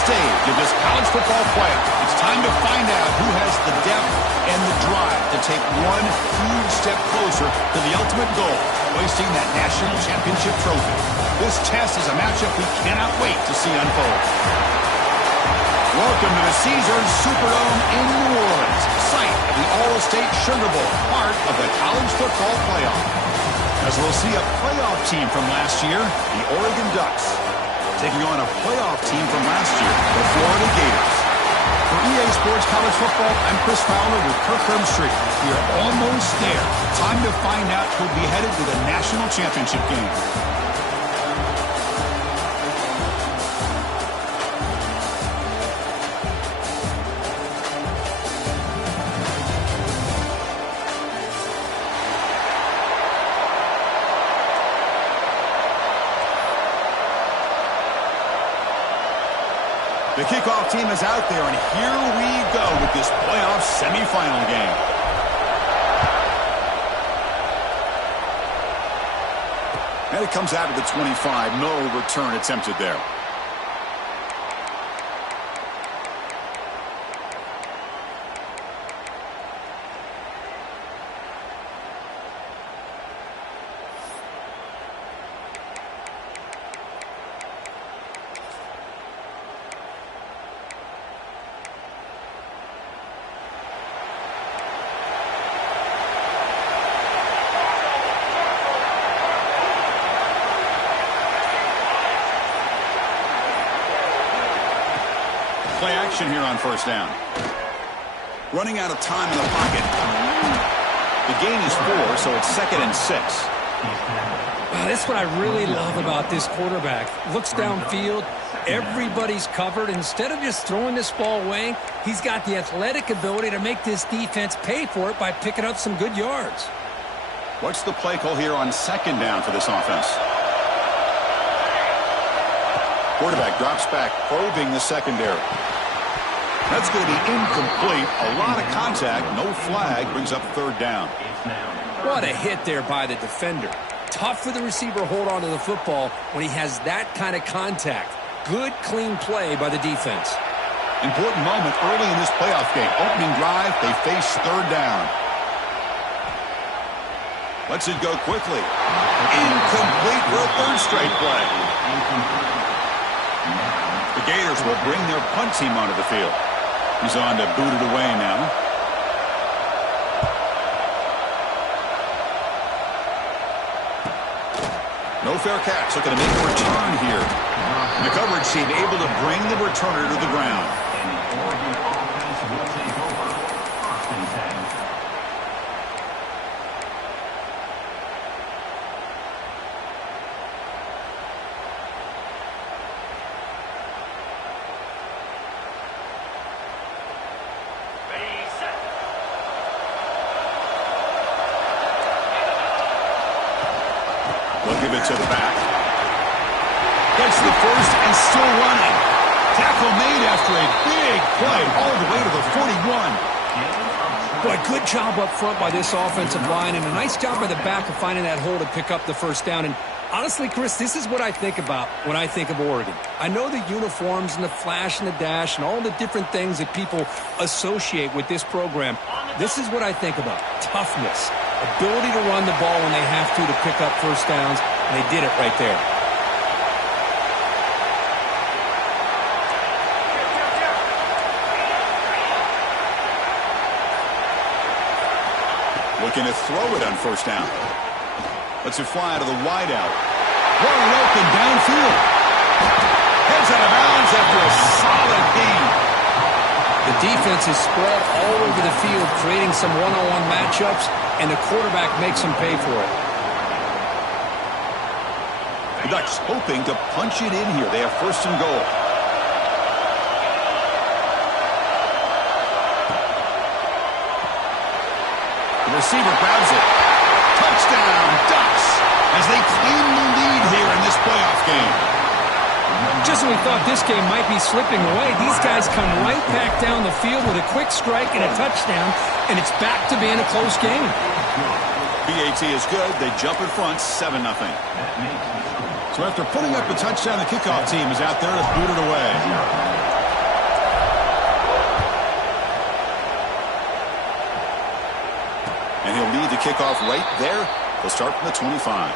stage of this college football playoff. It's time to find out who has the depth and the drive to take one huge step closer to the ultimate goal, hoisting that national championship trophy. This test is a matchup we cannot wait to see unfold. Welcome to the Caesars Superdome in New Orleans, site of the All-State Sugar Bowl, part of the college football playoff. As we'll see a playoff team from last year, the Oregon Ducks, taking on a playoff team from last year, the Florida Gators. For EA Sports College Football, I'm Chris Fowler with Kirk Herbstreit. We are almost there. Time to find out who'll be headed to the national championship game. The kickoff team is out there, and here we go with this playoff semifinal game. And it comes out of the 25. No return attempted there. Play action here on first down. Running out of time in the pocket. The gain is 4, so it's 2nd and 6. That's what I really love about this quarterback. Looks downfield. Everybody's covered. Instead of just throwing this ball away, he's got the athletic ability to make this defense pay for it by picking up some good yards. What's the play call here on 2nd down for this offense? Quarterback drops back, probing the secondary. That's going to be incomplete. A lot of contact. No flag. Brings up 3rd down. What a hit there by the defender. Tough for the receiver to hold on to the football when he has that kind of contact. Good, clean play by the defense. Important moment early in this playoff game. Opening drive, they face 3rd down. Lets it go quickly. Incomplete for a 3rd straight play. The Gators will bring their punt team onto the field. He's on to boot it away now. No fair catch. Looking to make a return here. And the coverage team able to bring the returner to the ground. They'll give it to the back. Gets the first and still running. Tackle made after a big play all the way to the 41. Boy, good job up front by this offensive line, and a nice job by the back of finding that hole to pick up the first down. And honestly, Chris, this is what I think about when I think of Oregon. I know the uniforms and the flash and the dash and all the different things that people associate with this program. This is what I think about. Toughness. Ability to run the ball when they have to pick up first downs, and they did it right there. Looking to throw it on first down. Lets it fly to the wideout. Wide open downfield. Heads out of bounds after a solid gain. The defense is spread all over the field, creating some one-on-one matchups, and the quarterback makes them pay for it. The Ducks hoping to punch it in here. They have 1st and goal. The receiver grabs it. Touchdown, Ducks, as they claim the lead here in this playoff game. Just when we thought this game might be slipping away, these guys come right back down the field with a quick strike and a touchdown, and it's back to being a close game. PAT is good. They jump in front, 7-0. So after putting up a touchdown, the kickoff team is out there to boot it away. And he'll lead the kickoff right there. He'll start from the 25.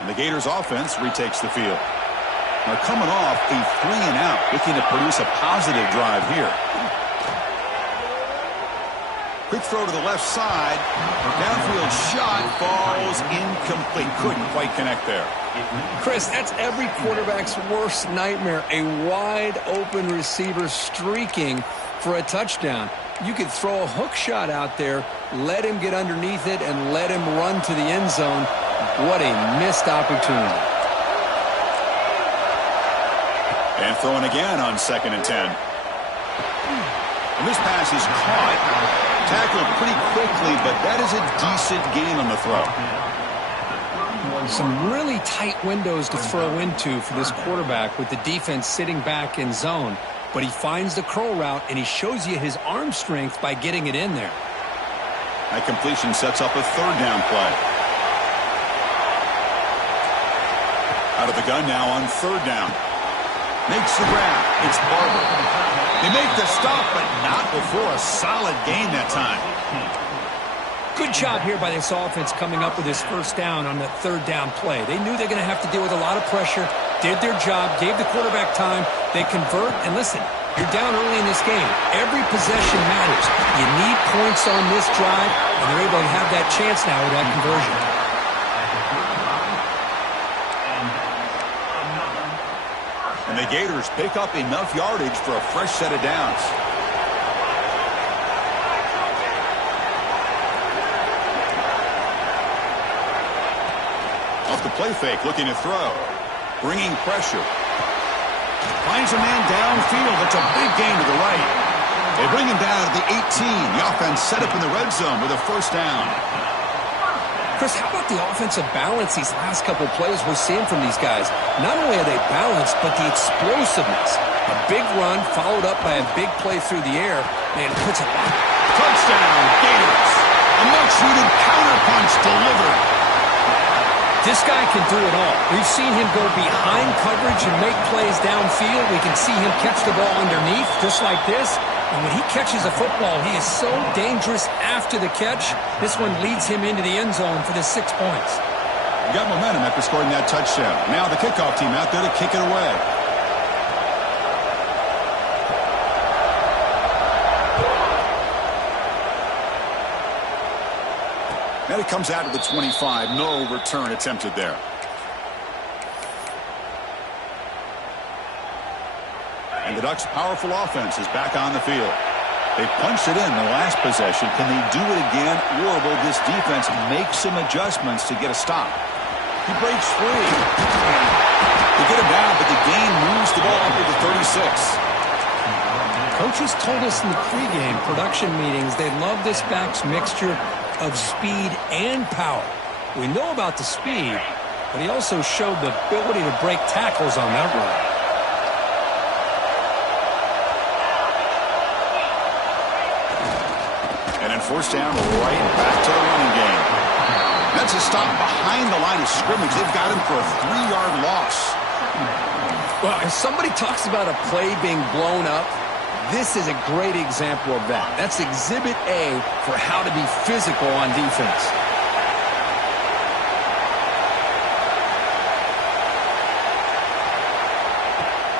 And the Gators offense retakes the field. Now coming off a 3-and-out, looking to produce a positive drive here. Quick throw to the left side. Downfield shot falls incomplete. Couldn't quite connect there. Chris, that's every quarterback's worst nightmare. A wide open receiver streaking for a touchdown. You could throw a hook shot out there, let him get underneath it, and let him run to the end zone. What a missed opportunity. And throwing again on 2nd and 10. And this pass is caught. Tackled pretty quickly, but that is a decent gain on the throw. Some really tight windows to throw into for this quarterback with the defense sitting back in zone. But he finds the curl route, and he shows you his arm strength by getting it in there. That completion sets up a 3rd down play. Out of the gun now on 3rd down. Makes the grab. It's Barber. They make the stop, but not before a solid gain that time. Good job here by this offense coming up with his 1st down on the 3rd down play. They knew they're going to have to deal with a lot of pressure, did their job, gave the quarterback time. They convert, and listen, you're down early in this game. Every possession matters. You need points on this drive, and they're able to have that chance now with that conversion. And the Gators pick up enough yardage for a fresh set of downs. Off the play fake, looking to throw. Bringing pressure. Finds a man downfield. That's a big gain to the right. They bring him down at the 18. The offense set up in the red zone with a 1st down. Chris, how about the offensive balance these last couple plays we're seeing from these guys? Not only are they balanced, but the explosiveness. A big run followed up by a big play through the air. Man, it puts it back. Touchdown, Gators. A much-needed counterpunch delivered. This guy can do it all. We've seen him go behind coverage and make plays downfield. We can see him catch the ball underneath, just like this. And when he catches a football, he is so dangerous after the catch. This one leads him into the end zone for the 6 points. You got momentum after scoring that touchdown. Now the kickoff team out there to kick it away. And it comes out to the 25. No return attempted there. And the Ducks' powerful offense is back on the field. They punched it in the last possession. Can they do it again, or will this defense make some adjustments to get a stop? He breaks free. They get him down, but the gain moves the ball up to the 36. Coaches told us in the pregame production meetings they love this back's mixture of speed and power. We know about the speed, but he also showed the ability to break tackles on that run. And then 4th down, right back to the running game. That's a stop behind the line of scrimmage. They've got him for a 3-yard loss. Well, if somebody talks about a play being blown up, this is a great example of that. That's Exhibit A for how to be physical on defense.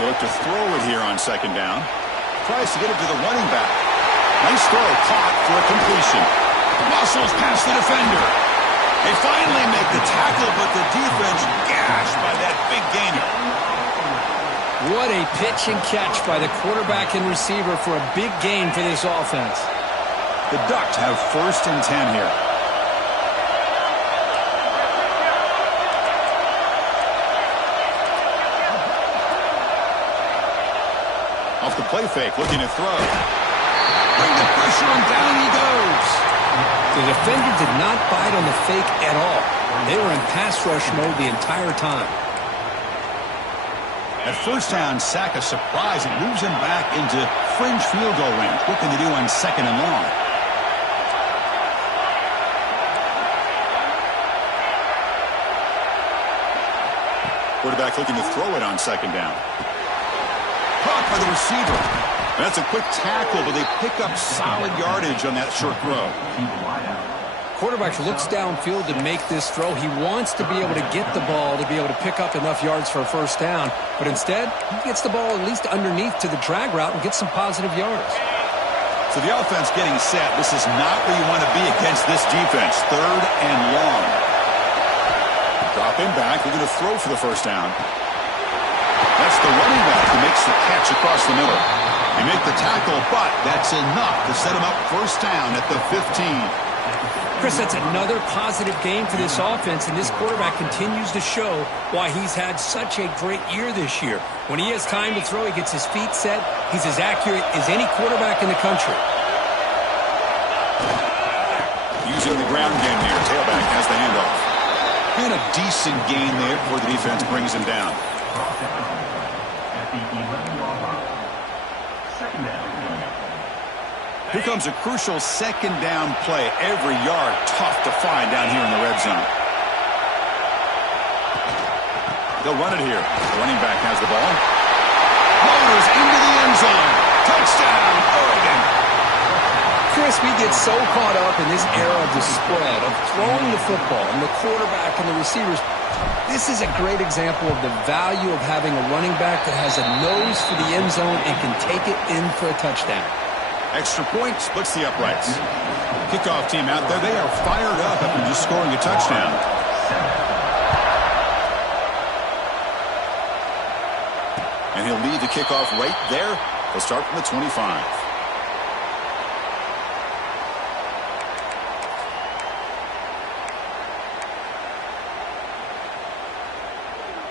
They look to throw it here on 2nd down. Tries to get it to the running back. Nice throw, caught for a completion. Muscles past the defender. They finally make the tackle, but the defense gashed by that big gainer. What a pitch and catch by the quarterback and receiver for a big gain for this offense. The Ducks have 1st and 10 here. Off the play fake, looking to throw. Bring the pressure and down he goes. The defender did not bite on the fake at all. They were in pass rush mode the entire time. At 1st down, sack a surprise. It moves him back into fringe field goal range. What can they do on 2nd and long? Quarterback looking to throw it on second down. Caught by the receiver. That's a quick tackle, but they pick up solid yardage on that short throw. Quarterback looks downfield to make this throw. He wants to be able to get the ball to be able to pick up enough yards for a first down, but instead, he gets the ball at least underneath to the drag route and gets some positive yards. So the offense getting set. This is not where you want to be against this defense. Third and long. Drop him back. They're going to throw for the first down. That's the running back who makes the catch across the middle. They make the tackle, but that's enough to set him up first down at the 15. Chris, that's another positive game for this offense, and this quarterback continues to show why he's had such a great year this year. When he has time to throw, he gets his feet set. He's as accurate as any quarterback in the country. Using the ground game here. Tailback has the handoff. And a decent gain there before the defense brings him down. Here comes a crucial second down play. Every yard tough to find down here in the red zone. They'll run it here. The running back has the ball. Motors into the end zone. Touchdown, Oregon. Chris, we get so caught up in this era of the spread, of throwing the football and the quarterback and the receivers. This is a great example of the value of having a running back that has a nose for the end zone and can take it in for a touchdown. Extra point splits the uprights. Kickoff team out there. They are fired up after just scoring a touchdown. And he'll lead the kickoff right there. They'll start from the 25.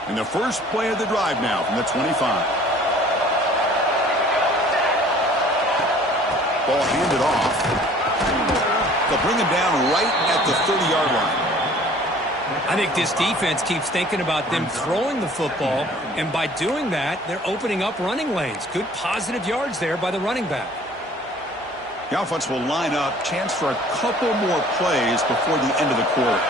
And the first play of the drive now from the 25. Ball handed off. They'll bring him down right at the 30-yard line. I think this defense keeps thinking about them throwing the football, and by doing that, they're opening up running lanes. Good positive yards there by the running back. The offense will line up. Chance for a couple more plays before the end of the quarter.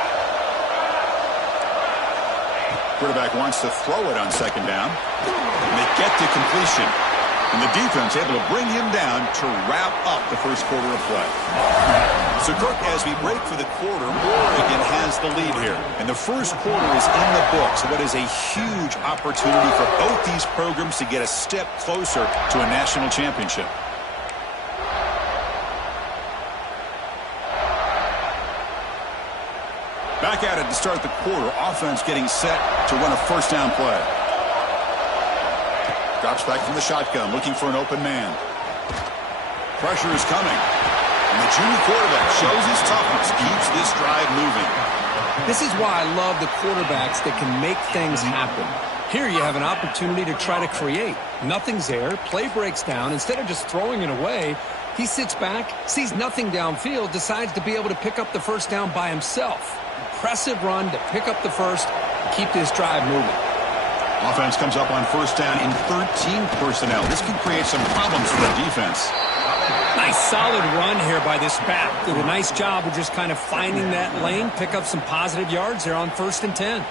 Quarterback wants to throw it on second down. And they get to completion. And the defense able to bring him down to wrap up the first quarter of play. So, Kirk, as we break for the quarter, Oregon has the lead here. And the first quarter is in the books. What is a huge opportunity for both these programs to get a step closer to a national championship. Back at it to start the quarter. Offense getting set to run a first down play. Drops back from the shotgun, looking for an open man. Pressure is coming. And the junior quarterback shows his toughness, keeps this drive moving. This is why I love the quarterbacks that can make things happen. Here you have an opportunity to try to create. Nothing's there. Play breaks down. Instead of just throwing it away, he sits back, sees nothing downfield, decides to be able to pick up the first down by himself. Impressive run to pick up the first, keep this drive moving. Offense comes up on first down in 13 personnel. This can create some problems for the defense. Nice solid run here by this back. Did a nice job of just kind of finding that lane, pick up some positive yards there on 1st and 10.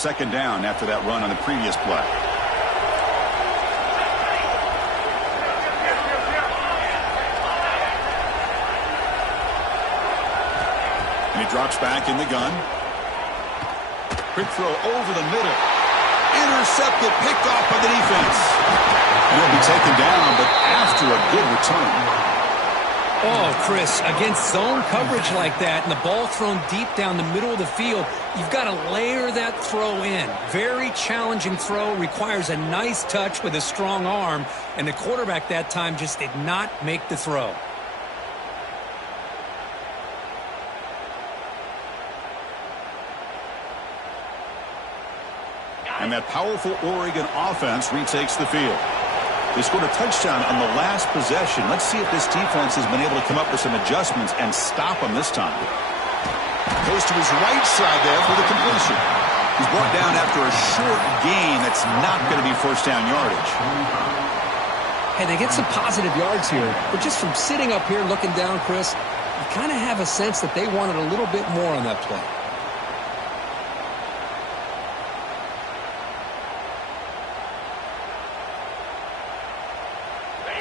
Second down after that run on the previous play. And he drops back in the gun. Quick throw over the middle. Intercepted, picked off by the defense. And he'll be taken down, but after a good return. Oh, Chris, against zone coverage like that and the ball thrown deep down the middle of the field, you've got to layer that throw in. Very challenging throw, requires a nice touch with a strong arm, and the quarterback that time just did not make the throw. And that powerful Oregon offense retakes the field. They scored a touchdown on the last possession. Let's see if this defense has been able to come up with some adjustments and stop them this time. Goes to his right side there for the completion. He's brought down after a short gain that's not going to be first down yardage. Hey, they get some positive yards here, but just from sitting up here looking down, Chris, you kind of have a sense that they wanted a little bit more on that play.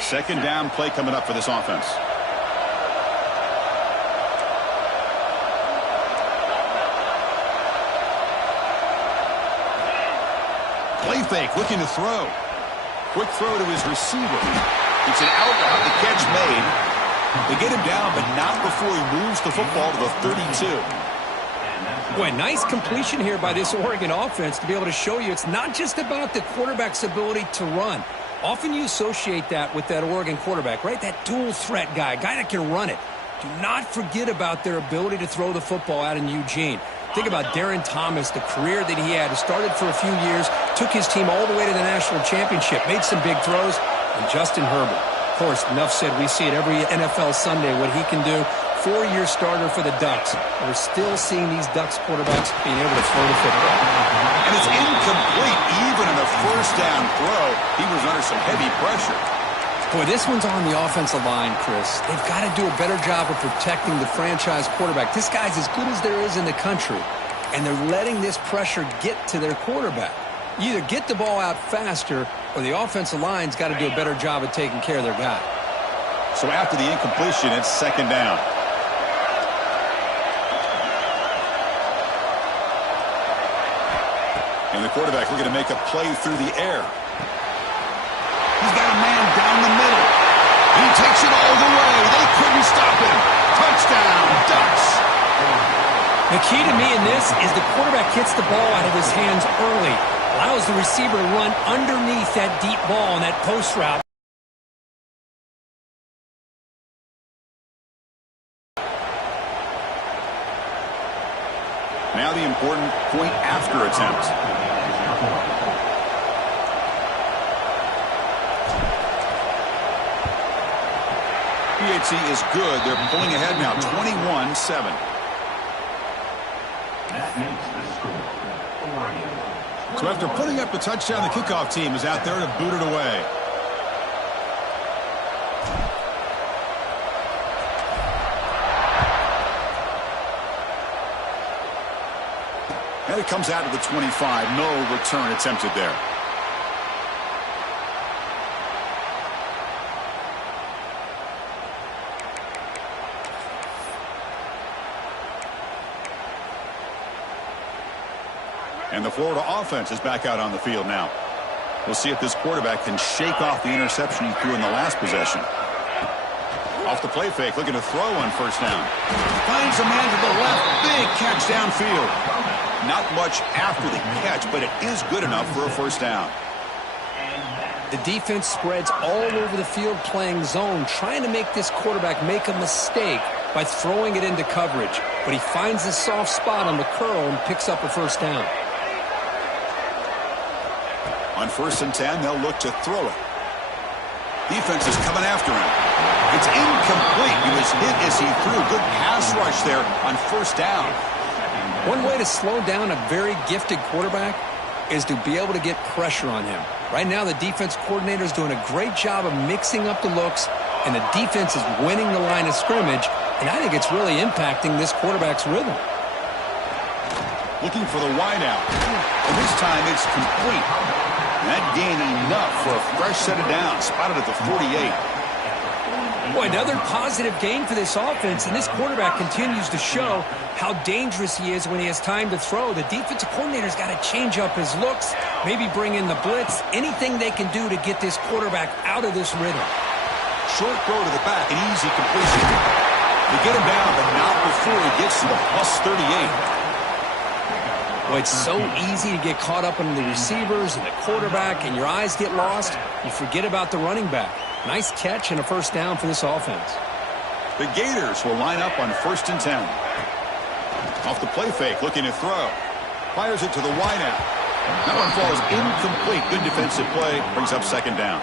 Second down play coming up for this offense. Play fake, looking to throw. Quick throw to his receiver. It's an out route, the catch made. They get him down, but not before he moves the football to the 32. Boy, nice completion here by this Oregon offense to be able to show you it's not just about the quarterback's ability to run. Often you associate that with that Oregon quarterback, right? That dual threat guy that can run it. Do not forget about their ability to throw the football out in Eugene. Think about Darren Thomas, the career that he had. He started for a few years, took his team all the way to the national championship, made some big throws, and Justin Herbert. Of course, enough said, we see it every NFL Sunday what he can do. 4-year starter for the Ducks. We're still seeing these Ducks quarterbacks being able to throw the football. And it's incomplete. Even in a first down throw, he was under some heavy pressure. Boy, this one's on the offensive line, Chris. They've got to do a better job of protecting the franchise quarterback. This guy's as good as there is in the country, and they're letting this pressure get to their quarterback. You either get the ball out faster, or the offensive line's got to do a better job of taking care of their guy. So after the incompletion, it's second down. And the quarterback looking to make a play through the air. He's got a man down the middle. He takes it all the way. They couldn't stop him. Touchdown, Ducks. The key to me in this is the quarterback gets the ball out of his hands early, allows the receiver to run underneath that deep ball on that post route. Now the important point after attempt. PAT is good. They're pulling ahead now, 21-7. So after putting up the touchdown, the kickoff team is out there to boot it away. And it comes out to the 25. No return attempted there. And the Florida offense is back out on the field now. We'll see if this quarterback can shake off the interception he threw in the last possession. Off the play fake, looking to throw on first down. Finds a man to the left. Big catch downfield. Not much after the catch, but it is good enough for a first down. The defense spreads all over the field playing zone, trying to make this quarterback make a mistake by throwing it into coverage. But he finds the soft spot on the curl and picks up a first down. On 1st and 10, they'll look to throw it. Defense is coming after him. It's incomplete. He was hit as he threw. Good pass rush there on first down. One way to slow down a very gifted quarterback is to be able to get pressure on him. Right now, the defense coordinator is doing a great job of mixing up the looks, and the defense is winning the line of scrimmage, and I think it's really impacting this quarterback's rhythm. Looking for the wideout. And this time it's complete. That gain enough for a fresh set of downs. Spotted at the 48. Boy, another positive gain for this offense, and this quarterback continues to show how dangerous he is when he has time to throw. The defensive coordinator's got to change up his looks, maybe bring in the blitz, anything they can do to get this quarterback out of this rhythm. Short throw to the back, an easy completion. They get him down, but not before he gets to the plus 38. Well, it's so easy to get caught up in the receivers and the quarterback, and your eyes get lost. You forget about the running back. Nice catch and a first down for this offense. The Gators will line up on 1st and 10. Off the play fake, looking to throw. Fires it to the wideout. That one falls incomplete. Good defensive play. Brings up second down.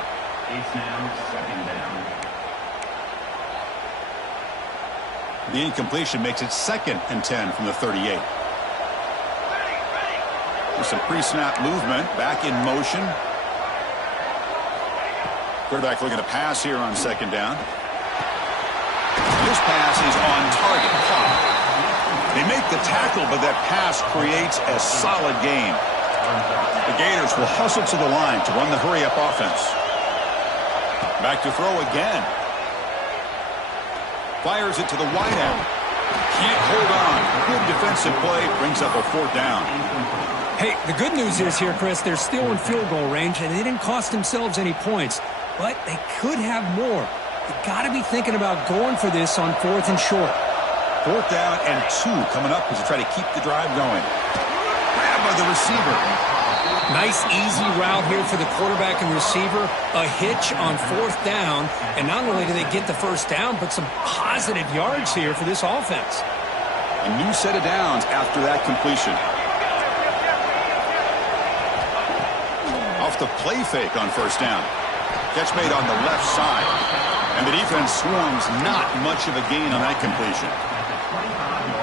The incompletion makes it 2nd and 10 from the 38. There's some pre-snap movement. Back in motion. Quarterback looking to pass here on second down. This pass is on target. They make the tackle, but that pass creates a solid gain. The Gators will hustle to the line to run the hurry-up offense. Back to throw again. Fires it to the wideout. Can't hold on. Good defensive play. Brings up a fourth down. Hey, the good news is here, Chris, they're still in field goal range, and they didn't cost themselves any points. But they could have more. You got to be thinking about going for this on 4th and short. 4th down and 2 coming up as they try to keep the drive going. Grab by the receiver. Nice, easy route here for the quarterback and receiver. A hitch on 4th down. And not only do they get the first down, but some positive yards here for this offense. A new set of downs after that completion. Off the play fake on 1st down. Catch made on the left side. And the defense swarms, not much of a gain on that completion.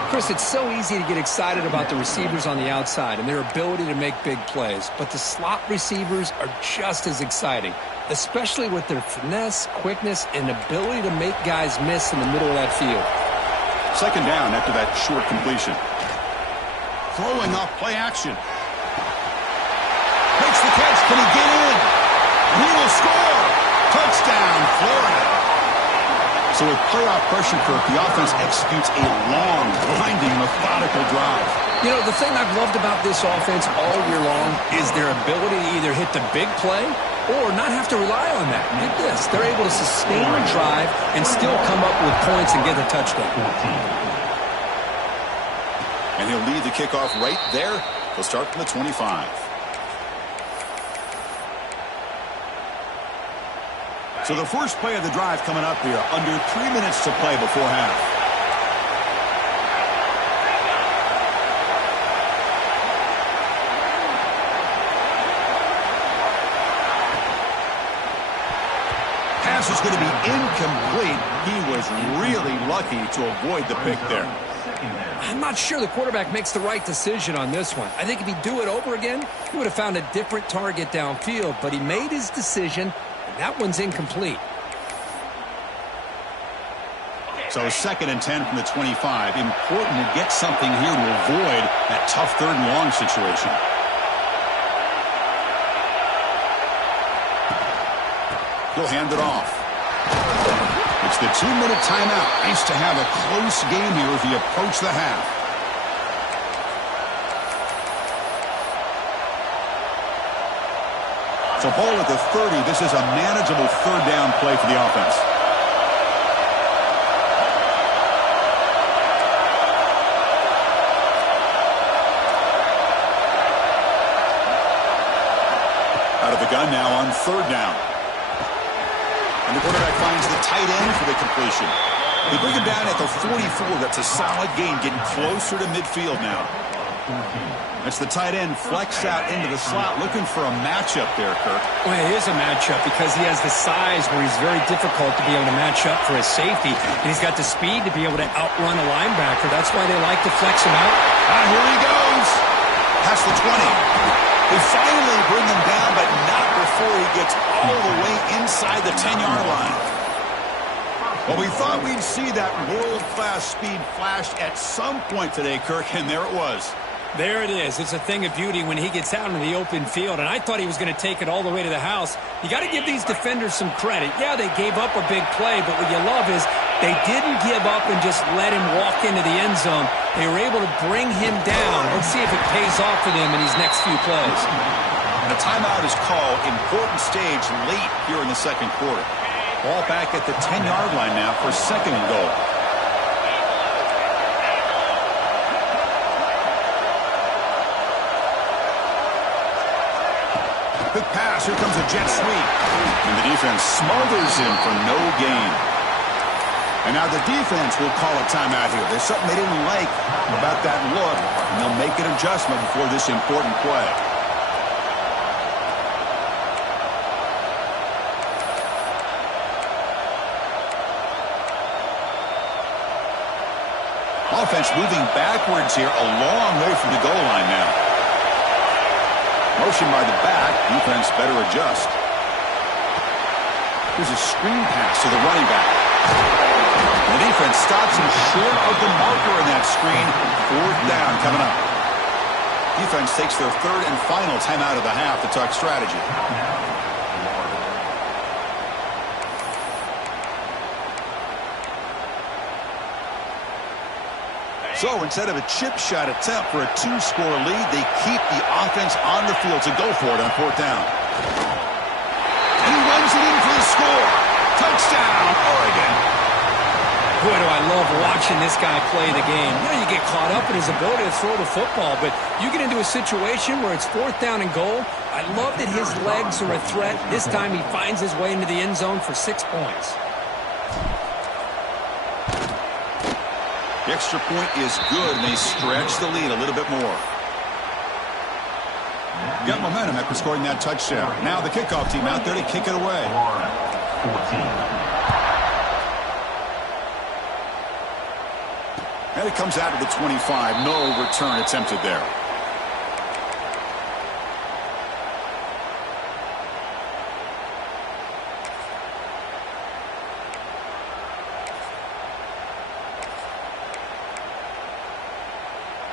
Chris, it's so easy to get excited about the receivers on the outside and their ability to make big plays. But the slot receivers are just as exciting, especially with their finesse, quickness, and ability to make guys miss in the middle of that field. 2nd down after that short completion. Throwing off play action. Makes the catch. Can he get in? He will score. Touchdown, Florida. So with playoff pressure, Kirk, the offense executes a long, grinding, methodical drive. You know, the thing I've loved about this offense all year long is their ability to either hit the big play or not have to rely on that. Get this. They're able to sustain a drive and still come up with points and get a touchdown. And he'll lead the kickoff right there. He'll start from the 25. So the first play of the drive coming up here. Under 3 minutes to play before half. Pass is going to be incomplete. He was really lucky to avoid the pick there. I'm not sure the quarterback makes the right decision on this one. I think if he'd do it over again, he would have found a different target downfield. But he made his decision. That one's incomplete. So 2nd and 10 from the 25. Important to get something here to avoid that tough 3rd and long situation. He'll hand it off. It's the 2-minute timeout. Nice to have a close game here as we approach the half. So ball at the 30. This is a manageable 3rd down play for the offense. Out of the gun now on 3rd down. And the quarterback finds the tight end for the completion. They bring him down at the 44. That's a solid gain, getting closer to midfield now. That's the tight end flex out into the slot, looking for a matchup there, Kirk. Well, it is a matchup because he has the size where he's very difficult to be able to match up for his safety. And he's got the speed to be able to outrun a linebacker. That's why they like to flex him out. Here he goes. Past the 20. They finally bring him down, but not before he gets all the way inside the 10-yard line. Well, we thought we'd see that world-class speed flash at some point today, Kirk, and there it was. There it is. It's a thing of beauty when he gets out in the open field, and I thought he was going to take it all the way to the house. You got to give these defenders some credit. Yeah, they gave up a big play, but what you love is they didn't give up and just let him walk into the end zone. They were able to bring him down. Let's see if it pays off for them in these next few plays. And a timeout is called. Important stage late here in the 2nd quarter. Ball back at the 10-yard line now for 2nd and goal. Quick pass. Here comes a jet sweep. And the defense smothers him for no gain. And now the defense will call a timeout here. There's something they didn't like about that look, and they'll make an adjustment before this important play. Offense moving backwards here, a long way from the goal line now. Motion by the back. Defense better adjust. Here's a screen pass to the running back. The defense stops him short of the marker in that screen. 4th down coming up. Defense takes their 3rd and final timeout of the half to talk strategy. So instead of a chip shot attempt for a 2-score lead, they keep the offense on the field to go for it on 4th down. And he runs it in for the score. Touchdown, Oregon. Boy, do I love watching this guy play the game. You know, you get caught up in his ability to throw the football, but you get into a situation where it's 4th down and goal. I love that his legs are a threat. This time he finds his way into the end zone for 6 points. The extra point is good, and they stretch the lead a little bit more. Got momentum after scoring that touchdown. Now the kickoff team out there to kick it away. 14. And it comes out of the 25. No return attempted there.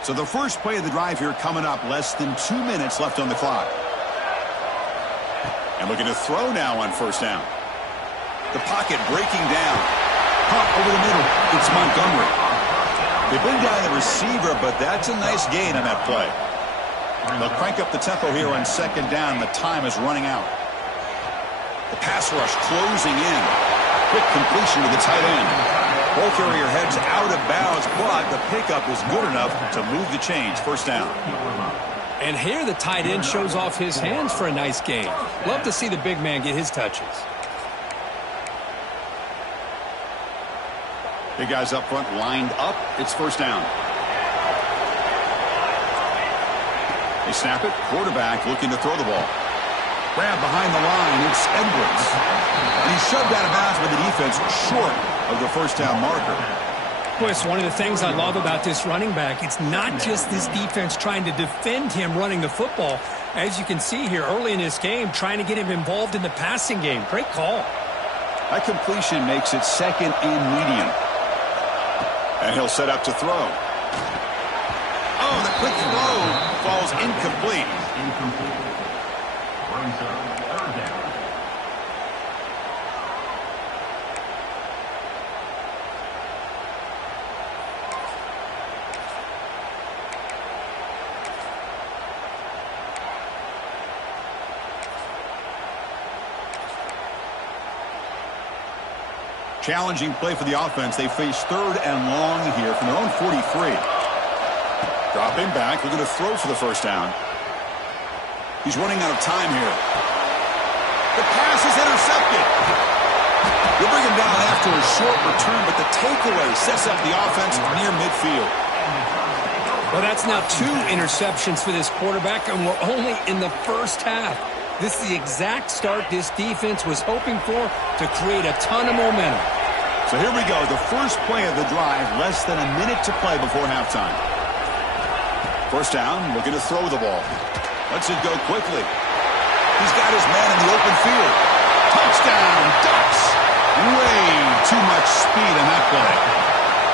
So the first play of the drive here coming up. Less than 2 minutes left on the clock. And looking to throw now on 1st down. The pocket breaking down. Pump over the middle. It's Montgomery. They bring down the receiver, but that's a nice gain on that play. They'll crank up the tempo here on 2nd down. The time is running out. The pass rush closing in. Quick completion to the tight end. Ball carrier heads out of bounds, but the pickup is good enough to move the change. 1st down. And here the tight end shows off his hands for a nice gain. Love to see the big man get his touches. Big guys up front lined up. It's 1st down. They snap it. Quarterback looking to throw the ball. Grab behind the line. It's Edwards. And he's shoved out of bounds by the defense short of the 1st down marker. Boy, it's one of the things I love about this running back. It's not just this defense trying to defend him running the football. As you can see here early in this game, trying to get him involved in the passing game. Great call. That completion makes it 2nd and medium. And he'll set up to throw. Oh, the quick throw falls incomplete. Brings up 3rd down. Challenging play for the offense. They face 3rd and long here from their own 43. Dropping back, looking to throw for the 1st down. He's running out of time here. The pass is intercepted. They bring him down after a short return, but the takeaway sets up the offense near midfield. Well, that's now 2 interceptions for this quarterback, and we're only in the 1st half. This is the exact start this defense was hoping for to create a ton of momentum. So here we go, the first play of the drive, less than a minute to play before halftime. 1st down, looking to throw the ball. Lets it go quickly. He's got his man in the open field. Touchdown, Ducks. Way too much speed in that play.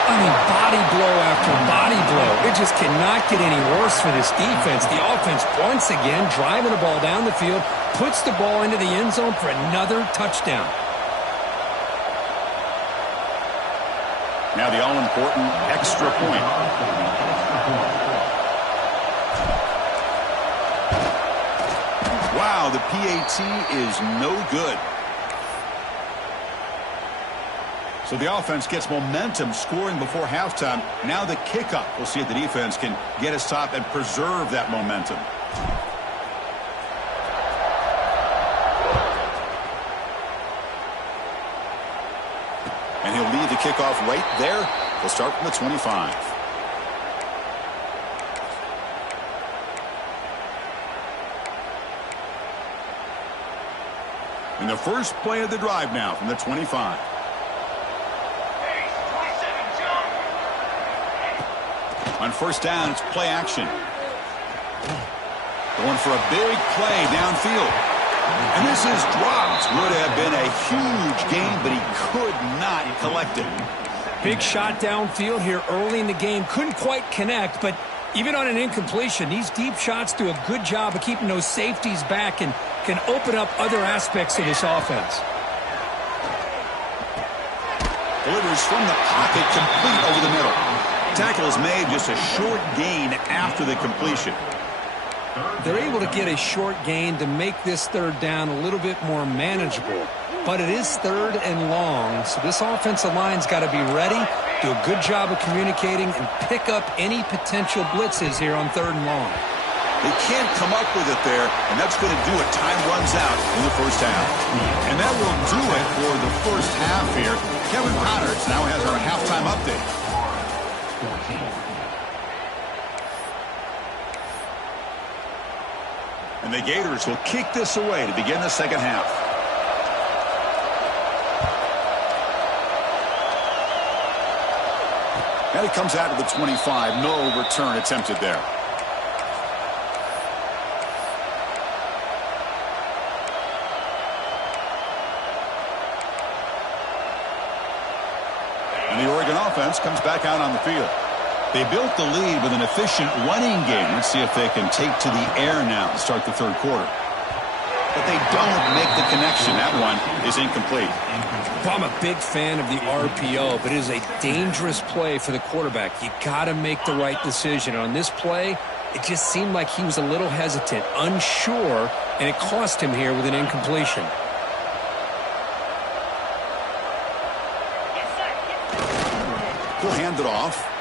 I mean, body blow after body blow. It just cannot get any worse for this defense. The offense, once again, driving the ball down the field, puts the ball into the end zone for another touchdown. Now the all-important extra point. Wow, the PAT is no good. So the offense gets momentum scoring before halftime. Now the kickoff. We'll see if the defense can get us top and preserve that momentum. And he'll lead the kickoff right there. They'll start from the 25. And the first play of the drive now from the 25. On 1st down, it's play action. Going for a big play downfield. And this is dropped. Would have been a huge gain, but he could not collect it. Big shot downfield here early in the game. Couldn't quite connect, but even on an incompletion, these deep shots do a good job of keeping those safeties back and can open up other aspects of this offense. Delivers from the pocket, complete over the middle. Tackle is made, just a short gain after the completion. They're able to get a short gain to make this third down a little bit more manageable. But it is third and long, so this offensive line's got to be ready, do a good job of communicating, and pick up any potential blitzes here on third and long. They can't come up with it there, and that's going to do it. Time runs out in the first half. And that will do it for the first half here. Kevin Powders now has our halftime update. And the Gators will kick this away to begin the second half. And it comes out to the 25. No return attempted there. And the Oregon offense comes back out on the field. They built the lead with an efficient running game. Let's see if they can take to the air now to start the third quarter. But they don't make the connection. That one is incomplete. Well, I'm a big fan of the RPO, but it is a dangerous play for the quarterback. You got to make the right decision. On this play, it just seemed like he was a little hesitant, unsure, and it cost him here with an incompletion. He'll hand it off.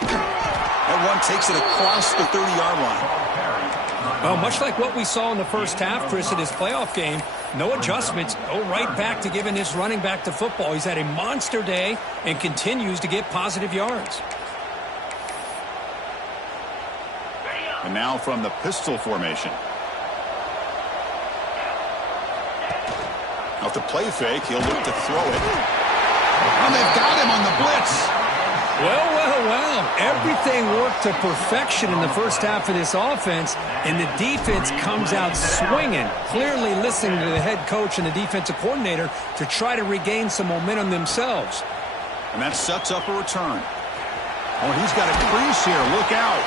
That one takes it across the 30-yard line. Well, much like what we saw in the first half, Chris, in his playoff game, no adjustments, go right back to giving his running back the football. He's had a monster day and continues to get positive yards. And now from the pistol formation. Out the play fake, he'll look to throw it. And they've got him on the blitz. Well. Everything worked to perfection in the first half of this offense, and the defense comes out swinging, clearly listening to the head coach and the defensive coordinator to try to regain some momentum themselves. And that sets up a return. Oh, he's got a crease here. Look out.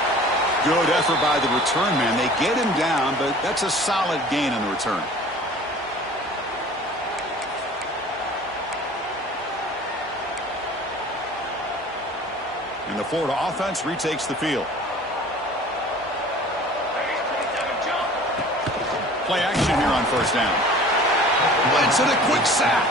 Good effort by the return man. They get him down, but that's a solid gain on the return. And the Florida offense retakes the field. Play action here on first down. Blitz and a quick sack.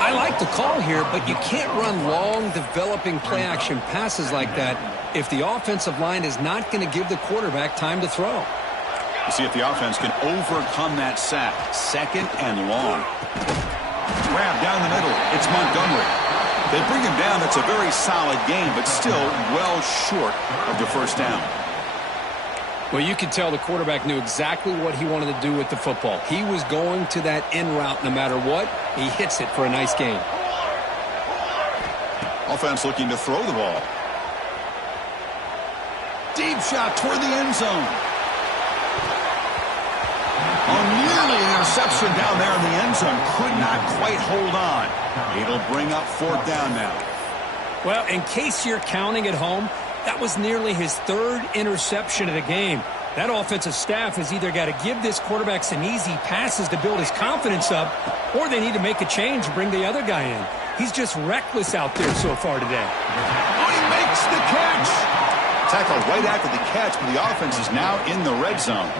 I like the call here, but you can't run long, developing play-action passes like that if the offensive line is not going to give the quarterback time to throw. We'll see if the offense can overcome that sack. Second and long. Grab down the middle. It's Montgomery. They bring him down. That's a very solid game, but still well short of the first down. Well, you could tell the quarterback knew exactly what he wanted to do with the football. He was going to that in route no matter what. He hits it for a nice gain. Offense looking to throw the ball. Deep shot toward the end zone. Oh, nearly an interception down there in the end zone. Could not quite hold on. It'll bring up fourth down now. Well, in case you're counting at home, that was nearly his third interception of the game. That offensive staff has either got to give this quarterback some easy passes to build his confidence up, or they need to make a change and bring the other guy in. He's just reckless out there so far today. Oh, he makes the catch. Tackle right after the catch, but the offense is now in the red zone.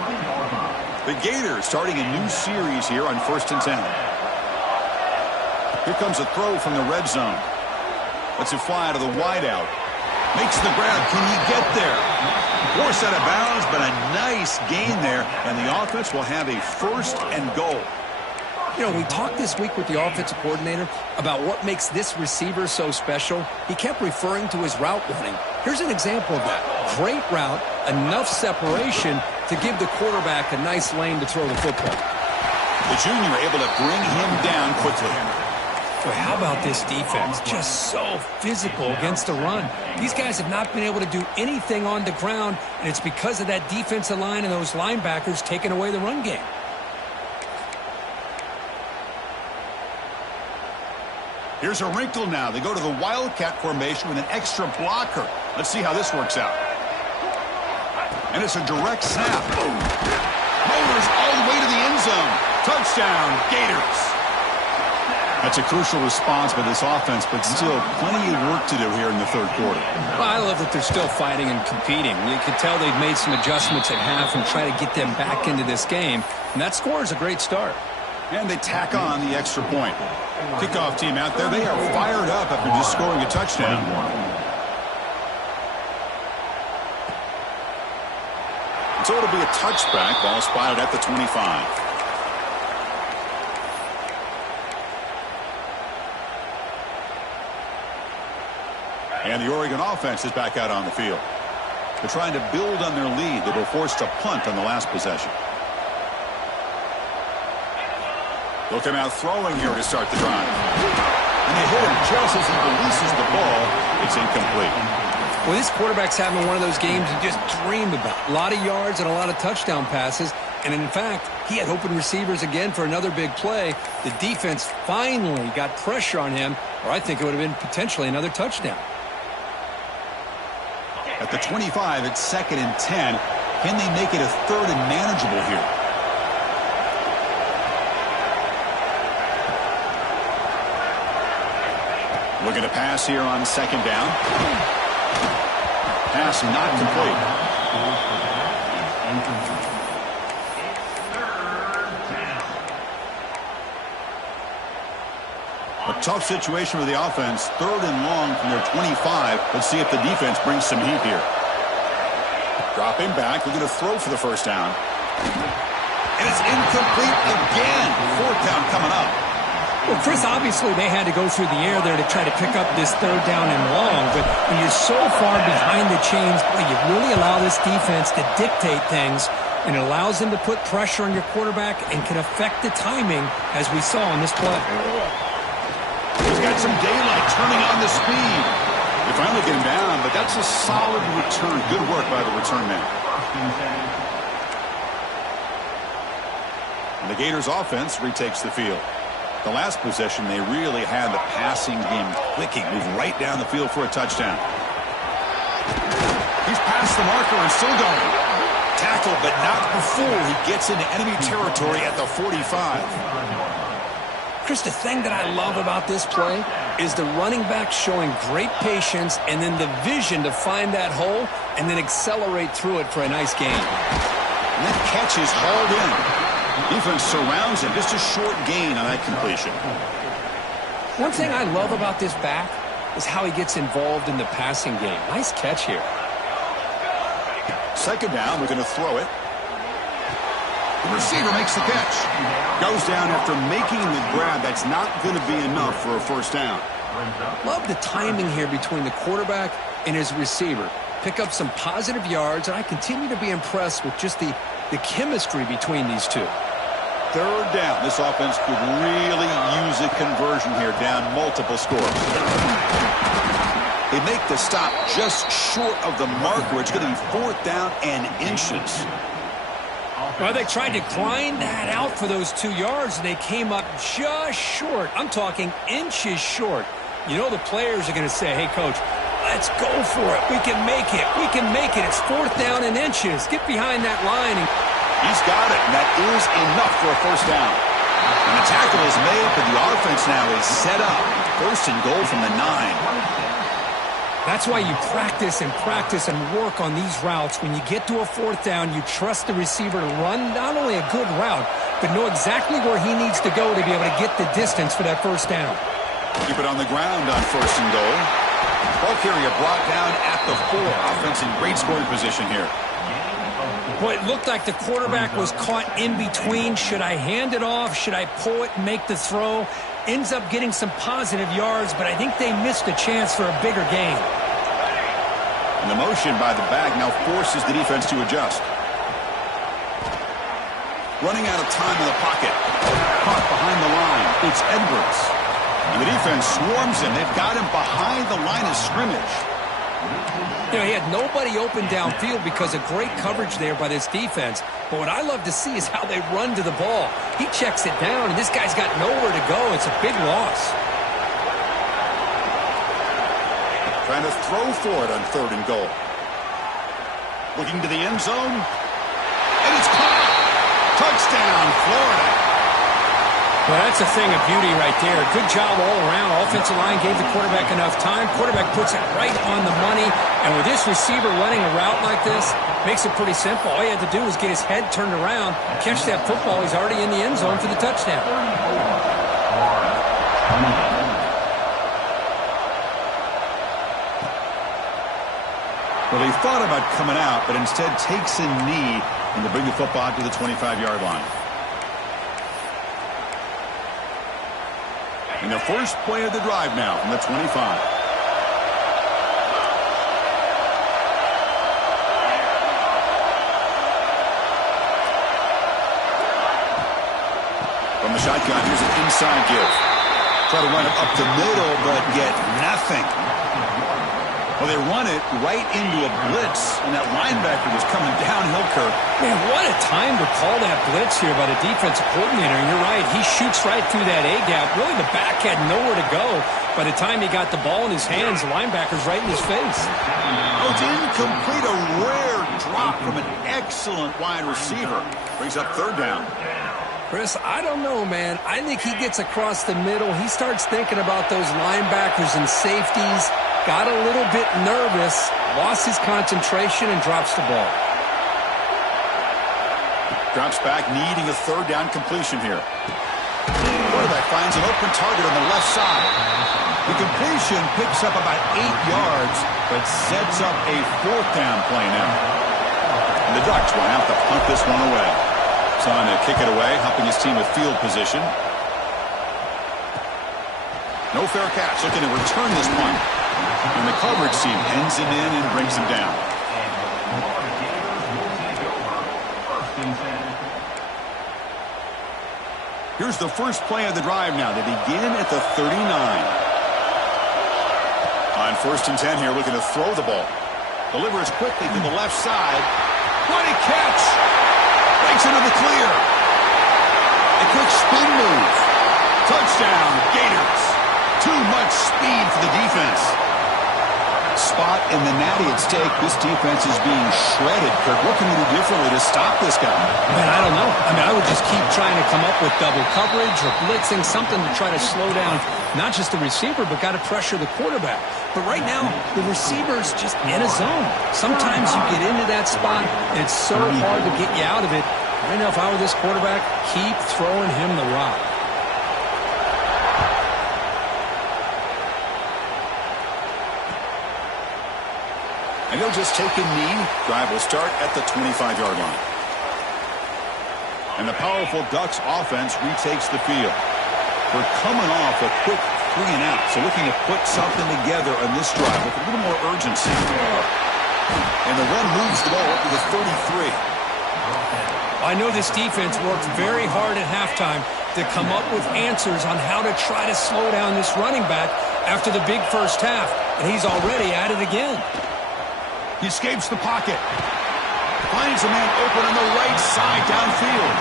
The Gators starting a new series here on 1st and 10. Here comes a throw from the red zone. Lets it fly out of the wideout. Makes the grab. Can he get there? Forced out of bounds, but a nice gain there. And the offense will have a 1st and goal. You know, we talked this week with the offensive coordinator about what makes this receiver so special. He kept referring to his route running. Here's an example of that. Great route, enough separation to give the quarterback a nice lane to throw the football. The junior able to bring him down quickly. Boy, how about this defense? Just so physical against the run. These guys have not been able to do anything on the ground, and it's because of that defensive line and those linebackers taking away the run game. Here's a wrinkle now. They go to the Wildcat formation with an extra blocker. Let's see how this works out. And it's a direct snap. Boom. Motors all the way to the end zone. Touchdown, Gators. That's a crucial response by this offense, but still plenty of work to do here in the third quarter. Well, I love that they're still fighting and competing. You can tell they've made some adjustments at half and try to get them back into this game. And that score is a great start. And they tack on the extra point. Kickoff team out there, they are fired up after just scoring a touchdown. So it'll be a touchback. Ball spotted at the 25. And the Oregon offense is back out on the field. They're trying to build on their lead. They were forced to punt on the last possession. They'll come out throwing here to start the drive. And they hit him just as he releases the ball. It's incomplete. Well, this quarterback's having one of those games you just dream about. A lot of yards and a lot of touchdown passes. And in fact, he had open receivers again for another big play. The defense finally got pressure on him, or I think it would have been potentially another touchdown. At the 25, it's 2nd and 10. Can they make it a 3rd and manageable here? Looking to pass here on 2nd down. Pass not complete. A tough situation for the offense. 3rd and long from their 25. Let's see if the defense brings some heat here. Dropping back. Looking to throw for the first down. And it's incomplete again. 4th down coming up. Well, Chris, obviously they had to go through the air there to try to pick up this 3rd down and long. But when you're so far behind the chains, you really allow this defense to dictate things. And it allows them to put pressure on your quarterback and can affect the timing, as we saw on this play. He's got some daylight, turning on the speed. They finally get him down, but that's a solid return. Good work by the return man. And the Gators offense retakes the field. The last possession, they really had the passing game clicking. Moved right down the field for a touchdown. He's past the marker and still going. Tackled, but not before he gets into enemy territory at the 45. Chris, the thing that I love about this play is the running back showing great patience and then the vision to find that hole and then accelerate through it for a nice gain. And that catch is hauled in. Defense surrounds him. Just a short gain on that completion. One thing I love about this back is how he gets involved in the passing game. Nice catch here. 2nd down. We're going to throw it. The receiver makes the catch. Goes down after making the grab. That's not going to be enough for a first down. Love the timing here between the quarterback and his receiver. Pick up some positive yards, and I continue to be impressed with just the chemistry between these two. 3rd down. This offense could really use a conversion here, down multiple scores. They make the stop just short of the marker. It's going to be 4th down and inches. Well, they tried to grind that out for those 2 yards, and they came up just short. I'm talking inches short. You know the players are going to say, hey, Coach, let's go for it. We can make it. We can make it. It's 4th down and inches. Get behind that line. He's got it, and that is enough for a first down. And the tackle is made, but the offense now is set up. 1st and goal from the 9. That's why you practice and work on these routes. When you get to a 4th down, you trust the receiver to run not only a good route, but know exactly where he needs to go to be able to get the distance for that first down. Keep it on the ground on 1st and goal. Ball carrier brought down at the 4. Offense in great scoring position here. Well, it looked like the quarterback was caught in between. Should I hand it off? Should I pull it and make the throw? Ends up getting some positive yards, but I think they missed a chance for a bigger gain. And the motion by the back now forces the defense to adjust. Running out of time in the pocket. Caught behind the line. It's Edwards. And the defense swarms him. They've got him behind the line of scrimmage. You know, he had nobody open downfield because of great coverage there by this defense. But what I love to see is how they run to the ball. He checks it down, and this guy's got nowhere to go. It's a big loss. Trying to throw for it on 3rd and goal. Looking to the end zone. And it's caught. Touchdown, Florida. Well, that's a thing of beauty right there. Good job all around. Offensive line gave the quarterback enough time. Quarterback puts it right on the money. And with this receiver running a route like this, makes it pretty simple. All he had to do was get his head turned around, catch that football. He's already in the end zone for the touchdown. Well, he thought about coming out, but instead takes a knee and to bring the football to the 25-yard line. And the first play of the drive now from the 25. From the shotgun, here's an inside give. Try to run it up the middle, but get nothing. Well, they run it right into a blitz, and that linebacker was coming downhill, Kirk. Man, what a time to call that blitz here by the defensive coordinator. And you're right, he shoots right through that A-gap. Really, the back had nowhere to go. By the time he got the ball in his hands, the linebacker's right in his face. Oh, it's incomplete. A rare drop from an excellent wide receiver. Brings up 3rd down. Chris, I don't know, man. I think he gets across the middle. He starts thinking about those linebackers and safeties. Got a little bit nervous, lost his concentration, and drops the ball. Drops back, needing a 3rd down completion here. Quarterback finds an open target on the left side. The completion picks up about 8 yards, but sets up a 4th down play now. And the Ducks will have to punt this one away. Trying to kick it away, helping his team with field position. No fair catch, looking to return this punt. And the coverage team pins him in and brings him down. Here's the first play of the drive now. They begin at the 39. On 1st and 10 here, looking to throw the ball. Delivers quickly to the left side. What a catch! Breaks into the clear. A quick spin move. Touchdown, Gators. Too much speed for the defense. Spot in the natty at stake. This defense is being shredded. Kirk, what can we do differently to stop this guy? Man, I don't know. I mean, I would just keep trying to come up with double coverage or blitzing, something to try to slow down not just the receiver, but got to pressure the quarterback. But right now, the receiver's just in a zone. Sometimes you get into that spot, and it's so hard to get you out of it. Right now, if I were this quarterback, keep throwing him the rock. And he'll just take a knee. Drive will start at the 25-yard line. And the powerful Ducks offense retakes the field. We're coming off a quick 3 and out, so looking to put something together on this drive with a little more urgency. And the run moves the ball up to the 33. I know this defense worked very hard at halftime to come up with answers on how to try to slow down this running back after the big first half, and he's already at it again. He escapes the pocket. Finds a man open on the right side downfield.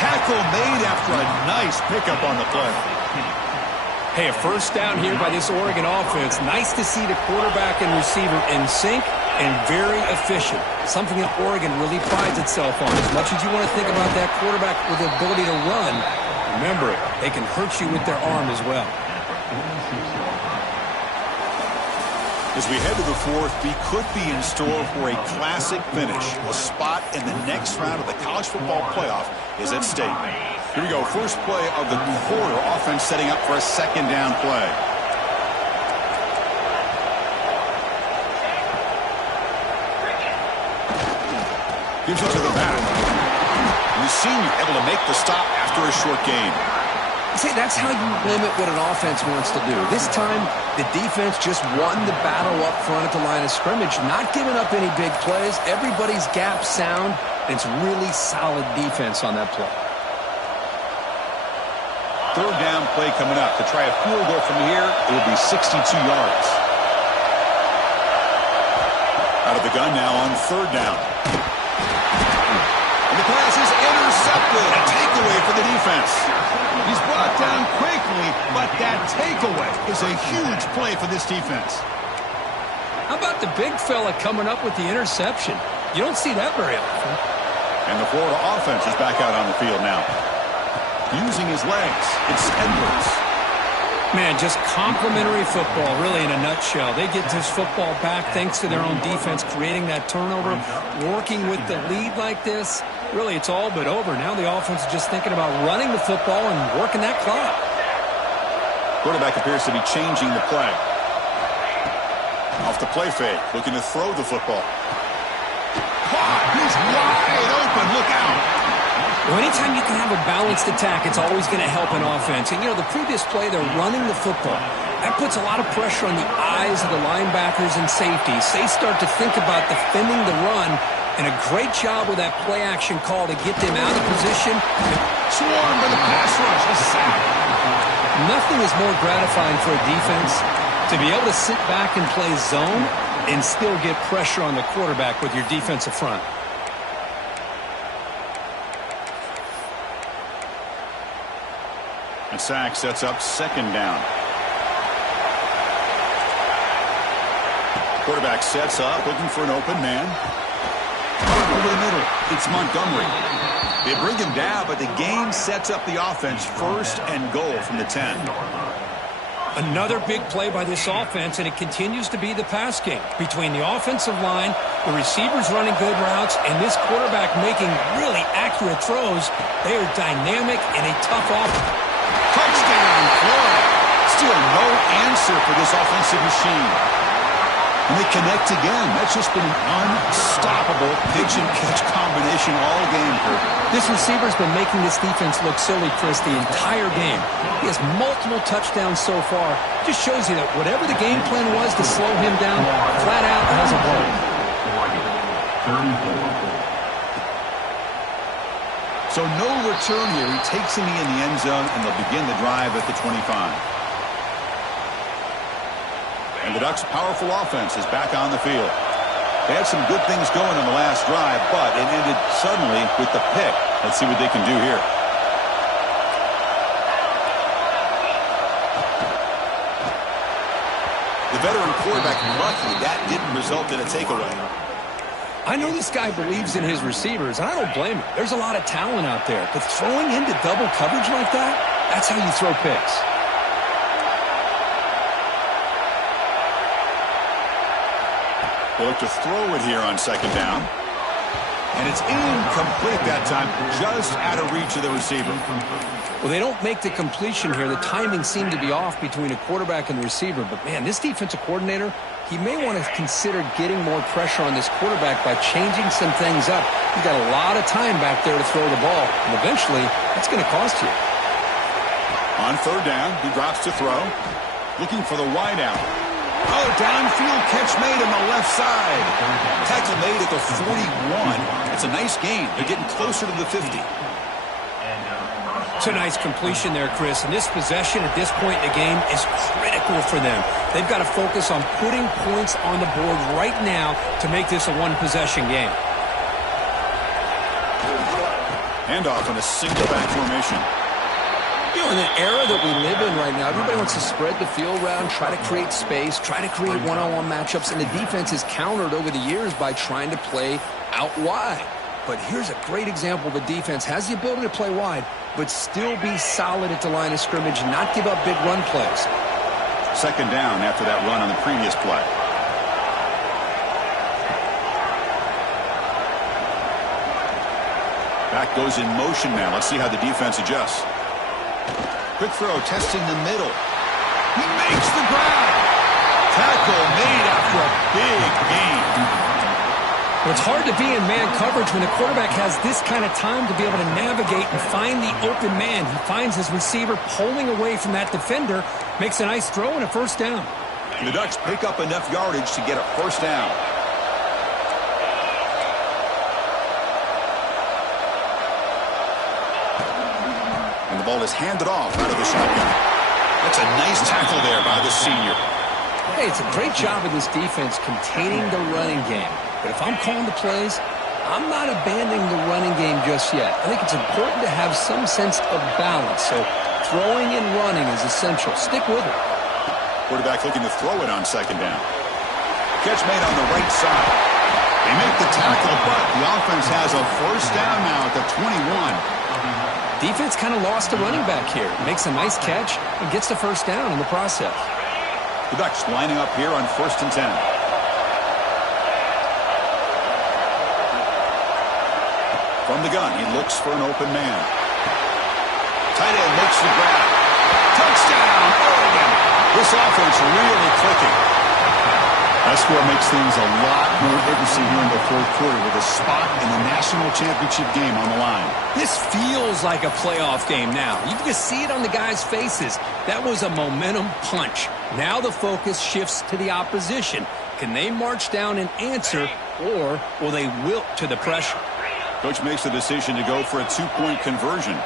Tackle made after a nice pickup on the play. Hey, a first down here by this Oregon offense. Nice to see the quarterback and receiver in sync and very efficient. Something that Oregon really prides itself on. As much as you want to think about that quarterback with the ability to run, remember, they can hurt you with their arm as well. As we head to the 4th, we could be in store for a classic finish. A spot in the next round of the college football playoff is at stake. Here we go. First play of the quarter. Offense setting up for a 2nd down play. Gives it to the back. The senior able to make the stop after a short gain. See, that's how you limit what an offense wants to do. This time, the defense just won the battle up front at the line of scrimmage, not giving up any big plays. Everybody's gap sound, and it's really solid defense on that play. Third down play coming up. To try a field goal from here, it will be 62 yards. Out of the gun now on third down. And the pass is intercepted. A takeaway for the defense. He's brought down quickly, but that takeaway is a huge play for this defense. How about the big fella coming up with the interception? You don't see that very often. And the Florida offense is back out on the field now. Using his legs, it's Edwards. Man, just complimentary football, really, in a nutshell. They get this football back thanks to their own defense, creating that turnover, working with the lead like this. Really, it's all but over. Now the offense is just thinking about running the football and working that clock. Quarterback appears to be changing the play. Off the play fake, looking to throw the football. He's wide open. Look out. Well, anytime you can have a balanced attack, it's always going to help an offense. And, you know, the previous play, they're running the football. That puts a lot of pressure on the eyes of the linebackers and safeties. They start to think about defending the run, and a great job with that play action call to get them out of position. Swarmed by the pass rush. A sack. Nothing is more gratifying for a defense to be able to sit back and play zone and still get pressure on the quarterback with your defensive front. A sack sets up second down. Quarterback sets up, looking for an open man. Over the middle, it's Montgomery. They bring him down, but the game sets up the offense first and goal from the 10. Another big play by this offense, and it continues to be the pass game. Between the offensive line, the receivers running good routes, and this quarterback making really accurate throws, they are dynamic and a tough offense. Touchdown, Florida. Still no answer for this offensive machine. And they connect again. That's just been an unstoppable pitch-and-catch combination all game. This receiver's been making this defense look silly, Chris, the entire game. He has multiple touchdowns so far. Just shows you that whatever the game plan was to slow him down, flat out hasn't worked. So no return here. He takes him in the end zone, and they'll begin the drive at the 25. And the Ducks' powerful offense is back on the field. They had some good things going on the last drive, but it ended suddenly with the pick. Let's see what they can do here. The veteran quarterback lucky that didn't result in a takeaway. I know this guy believes in his receivers, and I don't blame him. There's a lot of talent out there, but throwing into double coverage like that, that's how you throw picks. They look to throw it here on second down. And it's incomplete that time, just out of reach of the receiver. Well, they don't make the completion here. The timing seemed to be off between a quarterback and the receiver. But, man, this defensive coordinator, he may want to consider getting more pressure on this quarterback by changing some things up. He's got a lot of time back there to throw the ball. And eventually, that's going to cost you. On third down, he drops to throw. Looking for the wide out. Oh, downfield catch made on the left side. Tackle made at the 41. It's a nice gain. They're getting closer to the 50. It's a nice completion there, Chris. And this possession at this point in the game is critical for them. They've got to focus on putting points on the board right now to make this a one-possession game. Handoff in a single-back formation. You know, in the era that we live in right now, everybody wants to spread the field around, try to create space, try to create one-on-one matchups, and the defense is countered over the years by trying to play out wide. But here's a great example. The defense has the ability to play wide, but still be solid at the line of scrimmage, not give up big run plays. Second down after that run on the previous play. Back goes in motion now. Let's see how the defense adjusts. Quick throw, testing the middle. He makes the grab. Tackle made after a big gain. Well, it's hard to be in man coverage when the quarterback has this kind of time to be able to navigate and find the open man. He finds his receiver pulling away from that defender, makes a nice throw and a first down. And the Ducks pick up enough yardage to get a first down. ball is handed off out of the shotgun. That's a nice tackle there by the senior. Hey, it's a great job of this defense containing the running game. But if I'm calling the plays, I'm not abandoning the running game just yet. I think it's important to have some sense of balance. So throwing and running is essential. Stick with it. Quarterback looking to throw it on second down. Catch made on the right side. They make the tackle, but the offense has a first down now at the 21. Defense kind of lost the running back here. Makes a nice catch and gets the first down in the process. The Ducks lining up here on 1st and 10. From the gun, he looks for an open man. Tight end makes the grab. Touchdown, Oregon! This offense really clicking. That score makes things a lot more interesting here in the 4th quarter with a spot in the national championship game on the line. This feels like a playoff game now. You can see it on the guys' faces. That was a momentum punch. Now the focus shifts to the opposition. Can they march down and answer, or will they wilt to the pressure? Coach makes the decision to go for a 2-point conversion.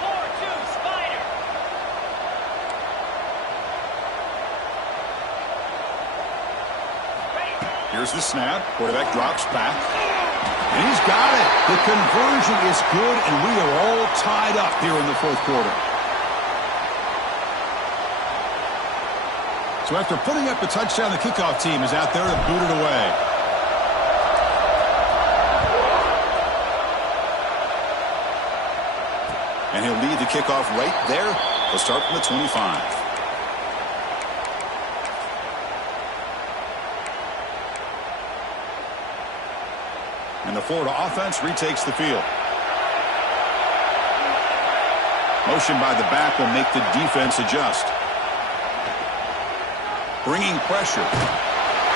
Here's the snap. Quarterback drops back. And he's got it. The conversion is good, and we are all tied up here in the 4th quarter. So after putting up the touchdown, the kickoff team is out there to boot it away. And he'll lead the kickoff right there. He'll start from the 25. And the Florida offense retakes the field. Motion by the back will make the defense adjust. Bringing pressure.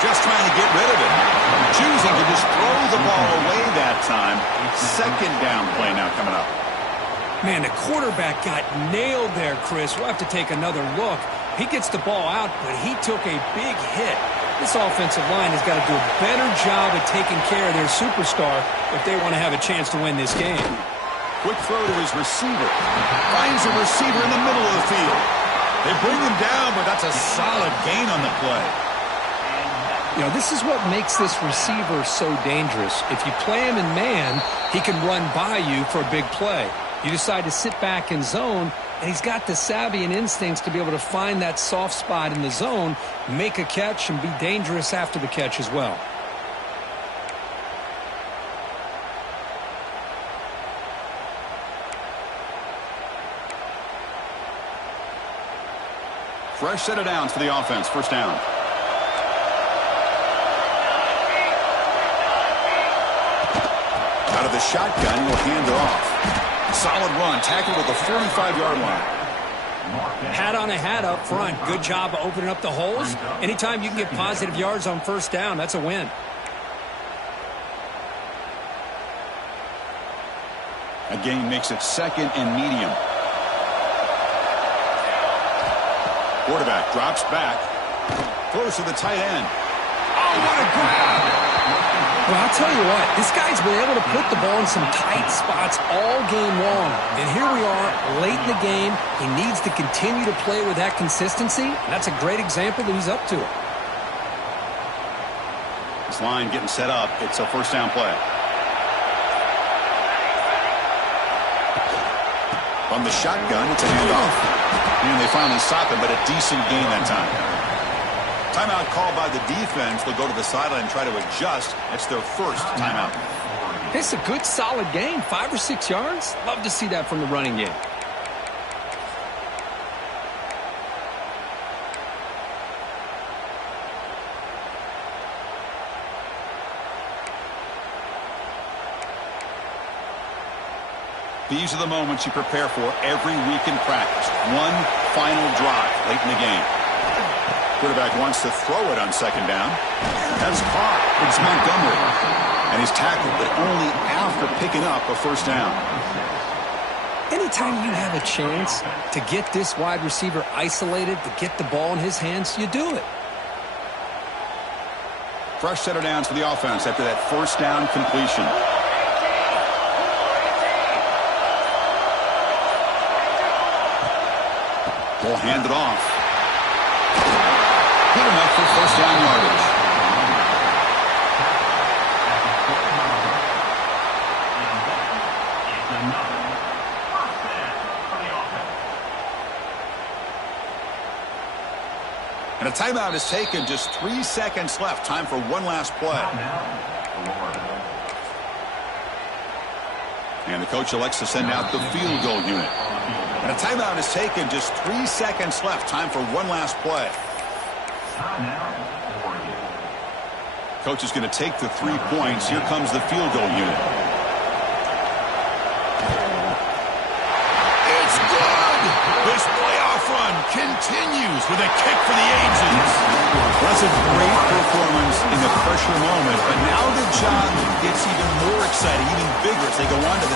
Just trying to get rid of it. Choosing to just throw the ball away that time. Second down play now coming up. Man, the quarterback got nailed there, Chris. We'll have to take another look. He gets the ball out, but he took a big hit. This offensive line has got to do a better job of taking care of their superstar if they want to have a chance to win this game. Quick throw to his receiver. Finds a receiver in the middle of the field. They bring him down, but that's a solid gain on the play. You know, this is what makes this receiver so dangerous. If you play him in man, he can run by you for a big play. You decide to sit back in zone, and he's got the savvy and instincts to be able to find that soft spot in the zone, make a catch, and be dangerous after the catch as well. Fresh set of downs for the offense. First down. Out of the shotgun, he'll hand it off. Solid run, tackled at the 45-yard line. Hat on a hat up front. Good job of opening up the holes. Anytime you can get positive yards on first down, that's a win. A gain makes it 2nd and medium. Quarterback drops back. Throws to the tight end. Oh, what a grab! Well, I'll tell you what, this guy's been able to put the ball in some tight spots all game long. And here we are, late in the game. He needs to continue to play with that consistency. And that's a great example that he's up to it. This line getting set up. It's a first down play. From the shotgun, it's a handoff. And they finally stop him, but a decent gain that time. Timeout called by the defense. They'll go to the sideline and try to adjust. It's their first timeout. It's a good, solid game. 5 or 6 yards. Love to see that from the running game. These are the moments you prepare for every week in practice. One final drive late in the game. Quarterback wants to throw it on second down. That's caught. It's Montgomery. And he's tackled, but only after picking up a first down. Anytime you have a chance to get this wide receiver isolated, to get the ball in his hands, you do it. Fresh set of downs for the offense after that first down completion. Will hand it off. Good enough for first down yardage. And a timeout is taken. Just 3 seconds left. Time for one last play. And the coach elects to send out the field goal unit. And a timeout is taken. Just 3 seconds left. Time for one last play. Coach is going to take the 3 points. Here comes the field goal unit. It's good. This playoff run continues with a kick for the ages. That's a great performance in the pressure moment. But now the job gets even more exciting, even bigger as they go on to the next.